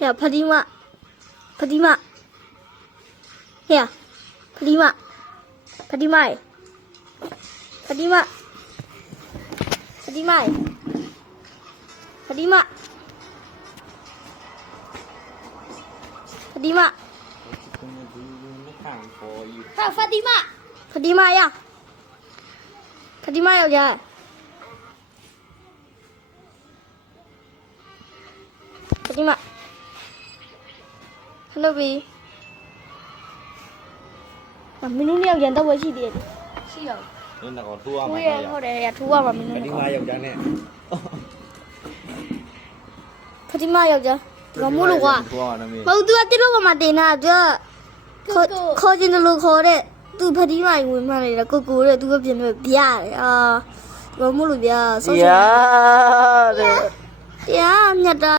呀，帕蒂玛，帕蒂玛，呀，帕蒂玛，帕蒂玛，帕蒂玛，帕蒂玛，帕蒂玛，帕蒂玛，还有法蒂玛，法蒂玛呀，法蒂玛要家。法蒂玛。Hello B မင်းတို့ယောက်ျားတော့ရှိသေးတယ်ရှိရောနင်းတော့ထိုးရမှာဟုတ်တယ်ရထိုးရမှာမင်းတို့ဖတိမယောက်ျားနဲ့ဖတိမယောက်ျားဒီကမို့လို့ကွာမဟုတ်သူကတိလို့ကမှတင်တာသူကခေါ်ကျင်တယ်လို့ခေါ်တဲ့သူဖတိမဝင်မှန်းနေတယ်ကိုကိုတဲ့သူကပြင်ပြပြရတယ်အာဒီကမို့လို့ဗျာဆောက်ရတဲ့တရားမြတ်တာ